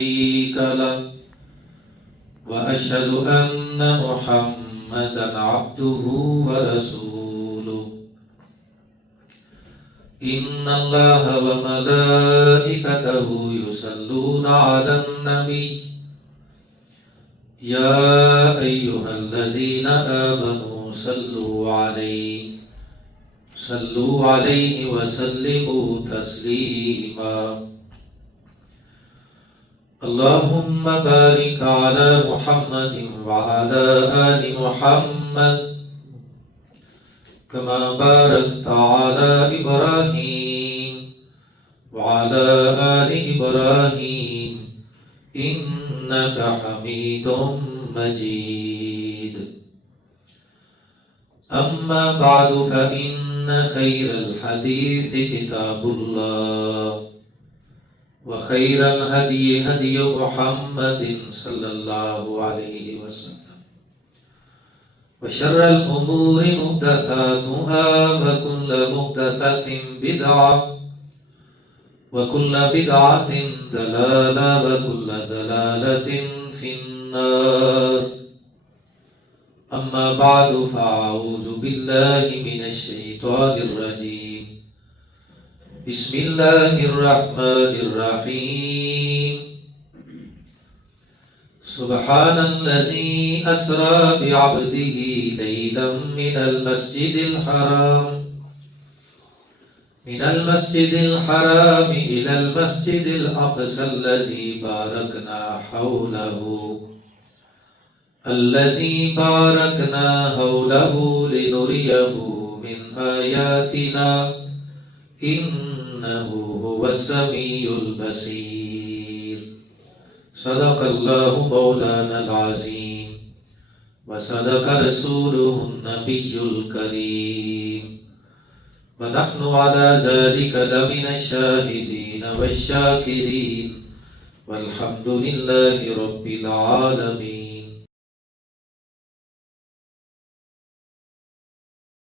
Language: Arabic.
شريك له وأشهد أن محمدا عبده ورسوله إن الله وملائكته يصلون على النبي يا أيها الذين آمنوا صلوا عليه وسلموا تسليما اللهم بارك على محمد وعلى آل محمد كما باركت على إبراهيم وعلى آل إبراهيم إنك حميد مجيد أما بعد فإن خير الحديث كتاب الله وخير الهدي هدي محمد صلى الله عليه وسلم وشر الأمور محدثاتها وكل محدثة بدعة وكل بدعة ضلالة وكل ضلالة في النار أما بعد فأعوذ بالله من الشيطان الرجيم بسم الله الرحمن الرحيم سبحان الذي أسرى بعبده ليلا من المسجد الحرام إلى المسجد الأقصى الذي باركنا حوله لنريه من آياتنا إنه هو السميع البصير صدق الله مولانا العظيم وصدق رسوله النبي الكريم ونحن على ذلك لمن الشاهدين والشاكرين والحمد لله رب العالمين